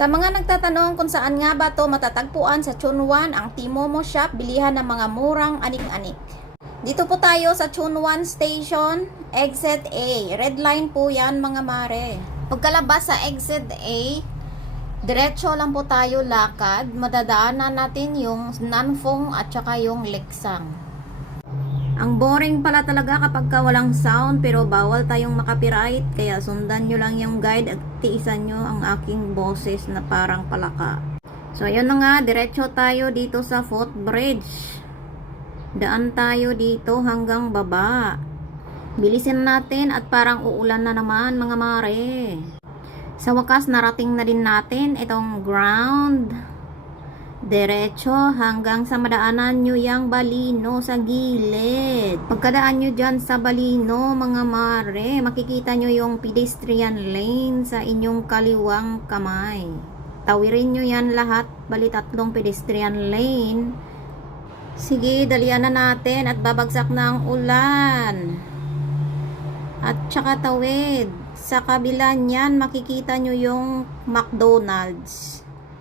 Sa mga nagtatanong kung saan nga ba to matatagpuan sa Chunwan, ang Timomo Shop, bilihan ng mga murang anik-anik. Dito po tayo sa Chunwan Station, Exit A. Red line po yan mga mare. Pagkalabas sa Exit A, diretso lang po tayo lakad. Madadaanan natin yung Nanfong at saka yung Leksang. Ang boring pala talaga kapag walang sound, pero bawal tayong makapiright, kaya sundan nyo lang yung guide at tiisan nyo ang aking boses na parang palaka. So ayun na nga, diretso tayo dito sa footbridge. Daan tayo dito hanggang baba. Bilisin natin at parang uulan na naman mga mare. Sa wakas narating na din natin itong ground. Diretso hanggang sa madaanan nyo yung Balino sa gilid. Pagkadaan nyo dyan sa Balino mga mare, makikita nyo yung pedestrian lane sa inyong kaliwang kamay. Tawirin nyo yan lahat, bali tatlong pedestrian lane. Sige, dalian na natin at babagsak na ang ulan. At saka tawid. Sa kabila niyan, makikita nyo yung McDonald's.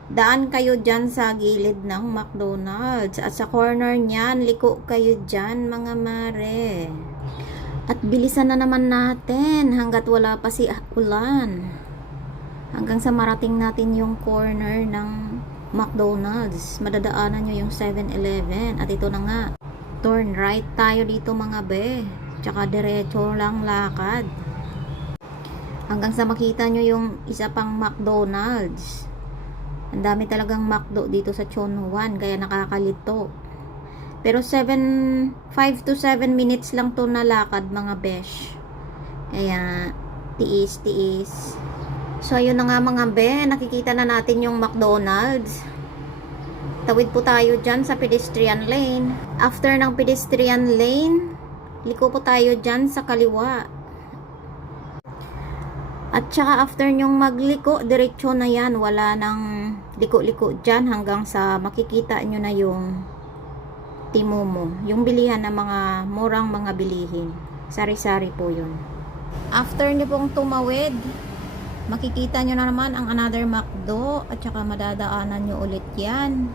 Daan kayo dyan sa gilid ng McDonald's. At sa corner niyan, liko kayo dyan mga mare. At bilisan na naman natin hanggat wala pa si ulan. Hanggang sa marating natin yung corner ng McDonald's. Madadaanan nyo yung 7-Eleven. At ito na nga. Turn right tayo dito mga be. Tsaka diretso lang lakad. Hanggang sa makita nyo yung isa pang McDonald's. Ang dami talagang McDo dito sa Chunwan, kaya nakakalito. Pero 5 to 7 minutes lang to na lakad mga besh. Kaya tiis. So ayun na nga mga be, nakikita na natin yung McDonald's. Tawid po tayo dyan sa pedestrian lane. After ng pedestrian lane, liko po tayo dyan sa kaliwa. At saka after nyong magliko, diretso na yan. Wala nang liko-liko dyan hanggang sa makikita nyo na yung Timomo. Yung bilihan ng mga murang mga bilihin. Sari-sari po yun. After nyo pong tumawid, makikita nyo na naman ang another McDo. At saka madadaanan nyo ulit yan.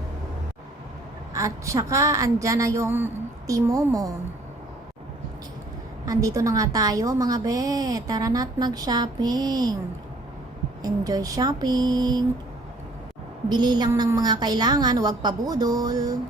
At saka andyan na yung Timomo. Andito na nga tayo mga be. Tara na't mag-shopping. Enjoy shopping. Bili lang ng mga kailangan, huwag pabudol.